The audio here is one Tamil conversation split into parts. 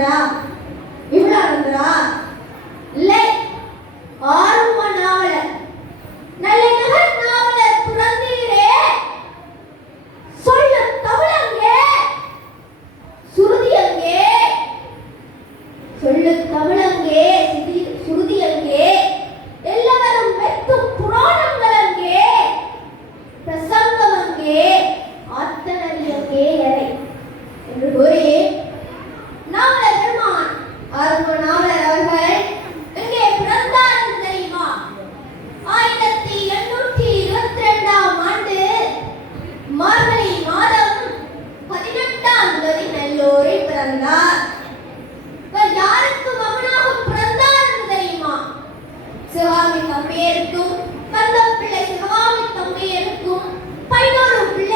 Yeah. எல்லோரில் பிறந்தார். இவர் யாருக்கு மகனாக பிறந்தார் என்று தெரியுமா? சிவகாமி தம்பியருக்கும் கந்தப்பிள்ளை சிவகாமி தம்பியருக்கும் பதினோரு பிள்ளை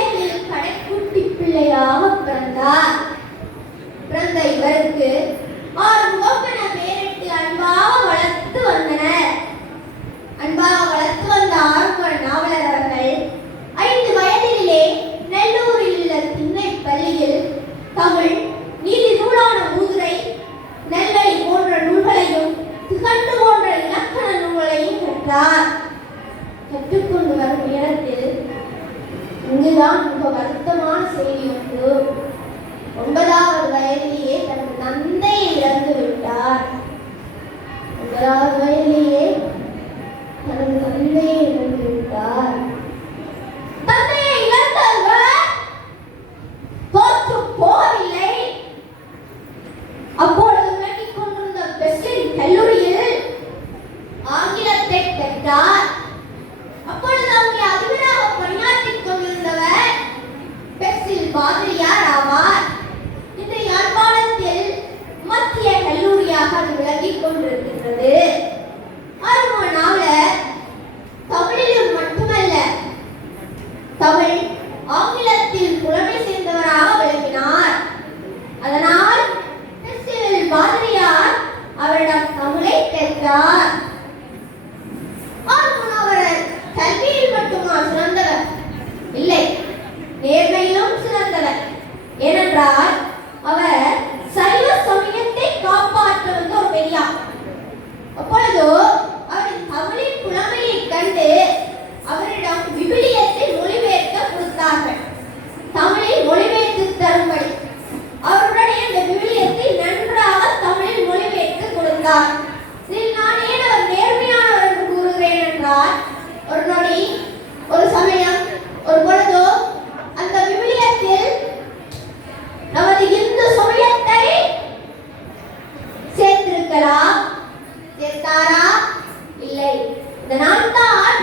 கற்றார் கற்றுக்கொண்டு வரும் இடத்தில் இங்குதான் மிக வருத்தமான செய்தி ஒன்று ஒன்பதாவது வயதிலேயே தன் தந்தை இறந்து விட்டார் ஒன்பதாவது ஆங்கிலத்தில் புலமை சேர்ந்தவராக விளங்கினார். அதனால் பாதிரியார் அவரிடம் தமிழை பெற்றார் என்றார். இதில் நான் ஏன் அவர் நேர்மையானவர் என்று கூறுகிறேன் என்றார். ஒரு நொடி ஒரு சமயம் ஒரு பொழுதோ அந்த விவிலியத்தில் நமது இந்து சமயத்தை சேர்த்திருக்கிறா சேர்த்தாரா? இல்லை. இதனால் தான்